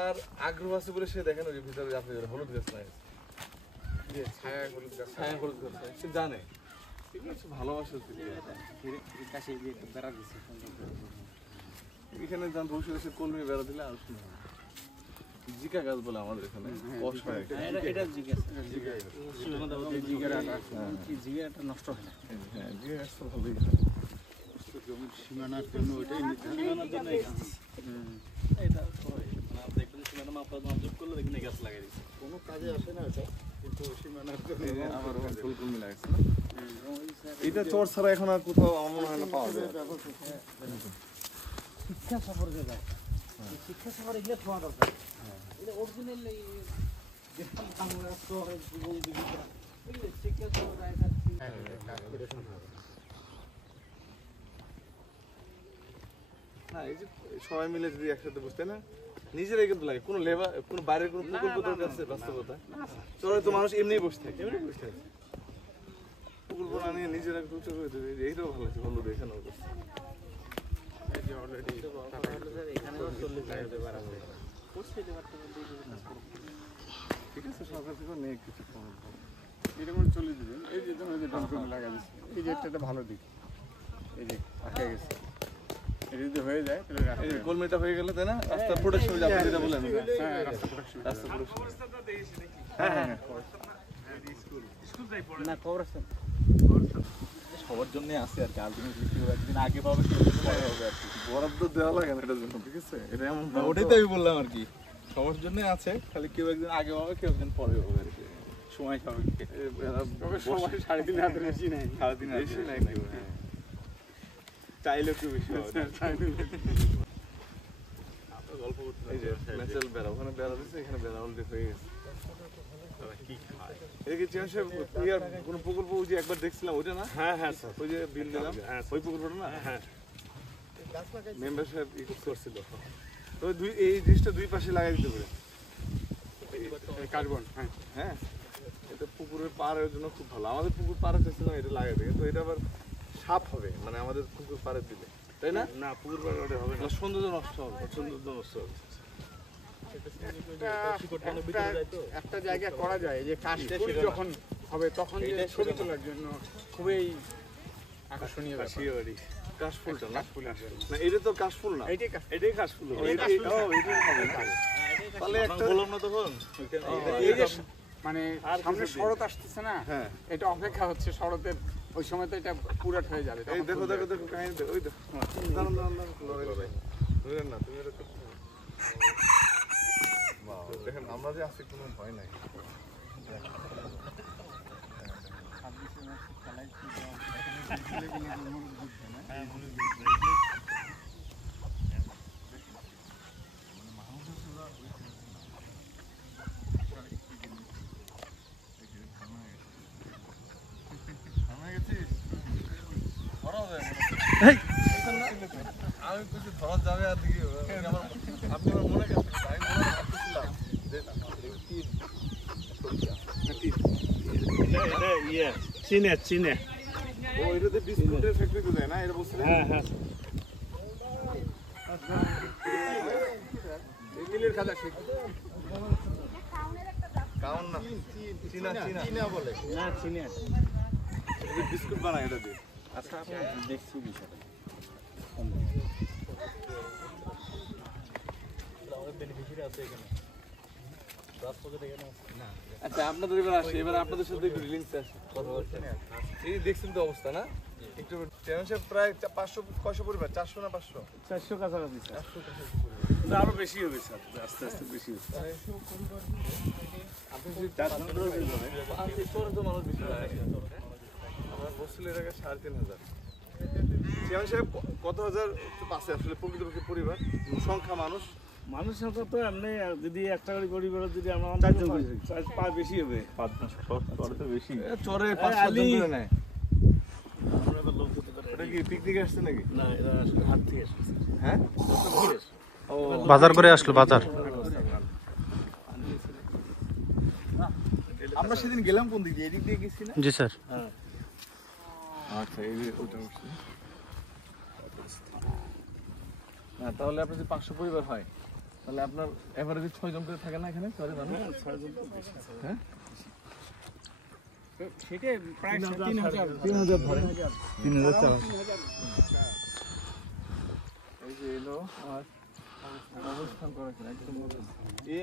আর আগ্রহ আছে বলে সে দেখেন ওই ভিতরে আপনি হলুদ গাছ নাই ছায়া হলুদ গাছ সে জানে ঠিক আছে ভালোবাসা কাছে বেড়া দিচ্ছে এখানে যান বসে বসে কলমি বেড়া দিলে আর শুনে জিকা গাছ বলে আমাদের এখানে জিগাটা নষ্ট হয় না। হ্যাঁ জিকা গাছ তো ভালোই জমির সীমানার জন্য ওইটাই নিতে কোনো কাজে আসে না এটা, কিন্তু সীমানার জন্য আবার ফুলকলমি লাগছে না এটা চর ছাড়া এখন আর কোথাও আমার মনে হয় না পাওয়া যায়। শিক্ষা সফরে যায়, শিক্ষা সফরে গেলে খাওয়া দরকার। এটা অরিজিনাল বাংলা শহরের জীবন জীবিকা শিক্ষা সফরে না এই যে সবাই মিলে যদি একসাথে বসতে না নিজেরাই কিন্তু লাগে কোনো লেবার কোনো বাইরের কোনো প্রকল্প দরকার আছে বাস্তবতা চলে তো মানুষ এমনিই বসে থাকে প্রকল্প না নিয়ে নিজেরা একটু উঁচু করে দেবে এইটাও ভালো আছে ভালো দেখে নাও ঠিক আছে সরকার থেকে নেই কিছু এরকম চলে যাবে। এই যে তোমার যে ডলফিন লাগা দিচ্ছে, এই যে একটা ভালো দিক, এই যে আটকে গেছে, এটা যদি হয়ে যায় তাহলে এই কলমিটা হয়ে গেলে তাই না রাস্তা প্রোটেকশন যে আপনি যেটা বলেন হ্যাঁ রাস্তা প্রোটেকশন হ্যাঁ হ্যাঁ না কবরস্থান সবার জন্য আছে আর কি আলটিমেটলি কেউ একদিন আগে পাবে কেউ পরে হবে আর কি বরাদ্দ দেওয়া লাগে না এটার জন্য ঠিক আছে এটা এমন ওটাই তো আমি বললাম আর কি সবার জন্যই আছে খালি কেউ একদিন আগে পাবে কেউ একদিন পরে হবে আর কি সময় সাপেক্ষে তবে সবাই 3.5 হাতের বেশি নেই, সারাদিন বেশি নাই চাইলেও কেউ বেশি হবে গল্প করতে এই যে ন্যাচারাল বেড়া ওখানে বেড়া দিচ্ছে এখানে বেড়া অলরেডি হয়ে গেছে কি খায় এদিকে চেঞ্জ কোনো প্রকল্প ওই যে একবার দেখছিলাম ওইটা না হ্যাঁ হ্যাঁ স্যার ওই যে বিল দিলাম ওই প্রকল্পটা না হ্যাঁ মেম্বার সাহেব ই করছিল তো এই জিনিসটা দুই পাশে লাগাই দিতে পারে কার্বন। হ্যাঁ হ্যাঁ এটা পুকুরের পাড়ের জন্য খুব ভালো আমাদের পুকুর পাড়ে চাইছিলাম এটা লাগাই দেবে তো এটা আবার সাপ হবে মানে আমাদের পুকুর পাড়ে দিলে তাই না না পুকুর পাড়ে ওটা হবে না সৌন্দর্য নষ্ট হবে সৌন্দর্য নষ্ট হবে একটা জায়গা করা যায় যে কাশফুল যখন হবে তখন যে ছবি তোলার জন্য খুবই আকর্ষণীয় ব্যাপার। কাশফুলটা না না এটা তো কাশফুল না এটাই কাশফুল তাহলে একটা বললাম না তখন এই যে মানে সামনে শরৎ আসতেছে না, হ্যাঁ এটা অপেক্ষা হচ্ছে শরতের, ওই সময় তো এটা পুরাট হয়ে যাবে। এই দেখো দেখো দেখো কাহিনী দেখো ওই দেখো দাঁড়ান দাঁড়ান ধরেন না তুমি এটা দেখেন আমরা যে আছি কোনো ভয় নাই আমি কিছু ধরা যাবে আর দিকে আপনি আমার মনে গেছে আমি মনে ভাবতেছিলাম যে চিনে ও এটাতে বিস্কুটের ফ্যাক্টরি দেয় না এটা বলছিলেন হ্যাঁ হ্যাঁ এই মিলের কাজ আছে কাউন না চীনা চীনা চীনা বলে না চিনি এটা বিস্কুট বানায় এটা দিয়ে আচ্ছা আপনি দেখছি বিষয়টা আচ্ছা আপনাদের এবার আসে এবার আপনাদের সাথে একটু রিলিংসে আসে কথা বলতে এই দেখছেন তো অবস্থা না একটু চেয়ারম্যান প্রায় 500 পরিবার 400 না 500 400 কাছাকাছি স্যার, আরো বেশি হবে স্যার আস্তে আস্তে বেশি হবে আপনি যদি মানুষ বেশি আমরা বলছিল এর আগে 3500 চেয়ারম্যান সাহেব কত হাজার পাশে আসলে প্রকৃতপক্ষে পরিবার সংখ্যা মানুষ সংখ্যা তো এমনি যদি একটা করে পরিবার যদি আমরা পা বেশি হবে তো বেশি চরে 500 জন করে নেয় আমরা তো লোক এটা কি পিকনিক আসছে নাকি না এরা আসলে হাত থেকে আসছে হ্যাঁ ও বাজার করে আসলো বাজার আমরা সেদিন গেলাম কোন দিক দিয়ে এদিক দিয়ে গেছি না জি স্যার হ্যাঁ আচ্ছা এই ওটা না তাহলে আপনার যে 500 পরিবার হয় তাহলে আপনার এভারেজে 6 জন করে থাকে না এখানে চরে মানুষ? হ্যাঁ সেটাই প্রায় 3000 ধরে 3000 এই যে এলো আর অবস্থান করেছেন একদম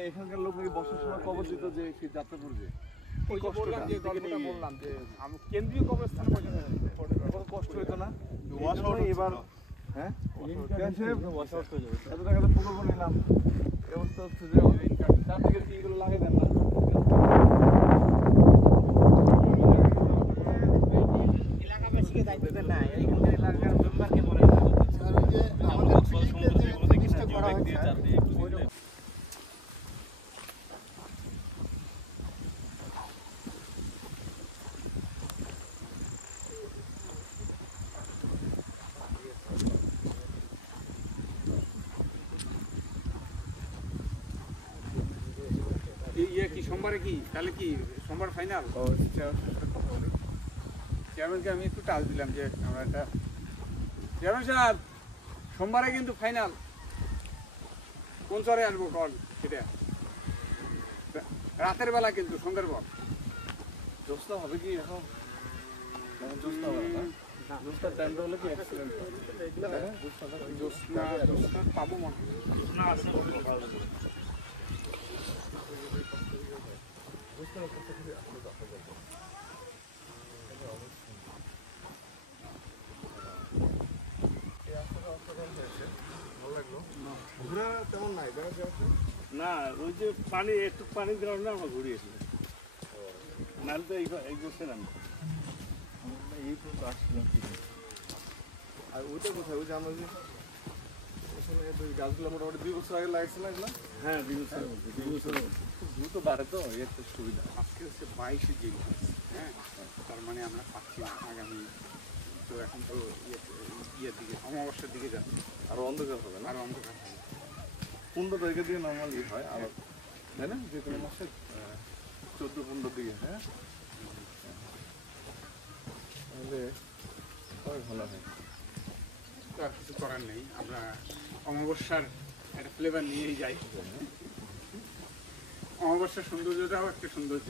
এখানকার লোক নাকি বর্ষার সময় কবর দিত যে সেই যাত্রা করবে ওই যে বললাম যে গল্পটা বললাম যে কেন্দ্রীয় কবরস্থান পর্যন্ত কষ্ট হইতো না এবার হ্যাঁ এত টাকা তো পুকুর নিলাম ব্যবস্থা হচ্ছে যে তার থেকে এইগুলো লাগিয়ে দেন না এলাকাবাসীকে দায়িত্ব দেন না এইখানকার এলাকার মেম্বারকে বলে আমাদের ফিল্ডে যে জিনিসটা করা হচ্ছে কি সোমবারে কি তাহলে কি সোমবার ফাইনাল? চেয়ারম্যানকে আমি একটু টাচ দিলাম যে আমরা একটা চেয়ারম্যান সাহেব সোমবারে কিন্তু ফাইনাল, কোন চরে আসবো কল সেটা রাতের বেলা কিন্তু সন্ধ্যের পর। জোস্তা হবে কি এখন জোস্তা হবে না জোস্তার টাইমটা হলে কি অ্যাক্সিডেন্ট জোস্তা পাবো মনে না আছে ঘোরা তেমন নাই না ওই যে পানি একটু পানির কারণে আমরা ঘুরিয়েছিলাম নাহলে তো এই করছেন আমি এই পর্যন্ত আসছিলাম আর ওইটা কোথায় ওই যে আমরা যে এখানে ওই গাছগুলো মোটামুটি 2 বছর আগে লাগাইছে না এগুলো? হ্যাঁ 2 বছর খুব দ্রুত বাড়ে তো এই একটা সুবিধা। আজকে হচ্ছে 22 জেলা, হ্যাঁ তার মানে আমরা পাচ্ছি না আগামী তো এখন তো ইয়ের দিকে অমাবস্যার দিকে যাচ্ছে আরো অন্ধকার হবে না আরো অন্ধকার হবে। 15 তারিখের দিকে নর্মালি হয় আর তাই না যে কোনো মাসে 14-15 দিকে হ্যাঁ তাহলে খুবই ভালো হয়। তো আর কিছু করার নেই, আমরা অমাবস্যার একটা ফ্লেভার নিয়েই যাই। অমাবস্যার সৌন্দর্যটাও একটা সৌন্দর্য।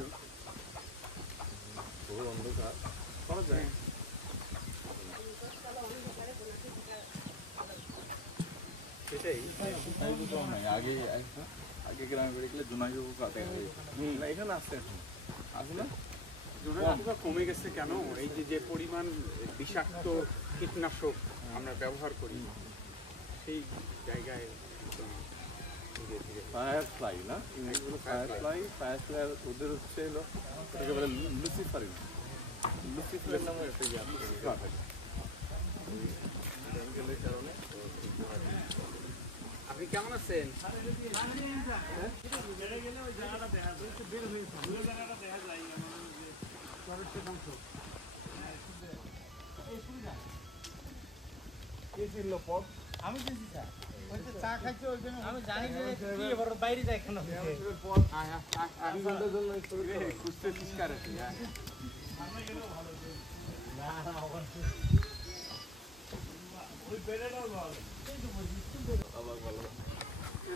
খুব অন্ধকার করা যায় সেটাই আগে আগে গ্রামে বেড়ে গেলে জোনাকি কাটে না এখানে আসছে এখন আসলে জোনাকিটা কমে গেছে কেন? এই যে যে পরিমাণ বিষাক্ত কীটনাশক আমরা ব্যবহার করি সেই জায়গায় একদম ধীরে ধীরে ফায়ার ফ্লাই না এগুলো ফায়ার ফ্লাই ওদের হচ্ছে এলো ওটাকে বলে লুসিফারিন লুসিফারের নামে একটা কাটে জঙ্গলের কারণে আপনি কেমন আছেন? আমি চিনছি স্যার ওই যে চা খাইছে ওই জন্য আমি জানি যে কি এবার বাইরে যায় কেন খুঁজতে শিকার আছে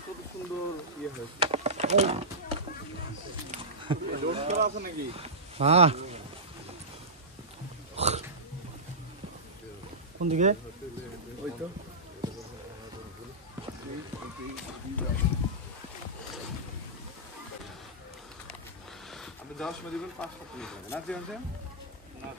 কত সুন্দর ইয়ে হয়েছে রোড করা আছে নাকি কোন দিকে ওই তো আপনি যাওয়ার সময় দেবেন 5 টাকা না চেয়েছেন না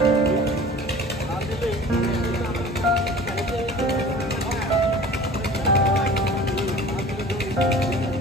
Thank you. আছে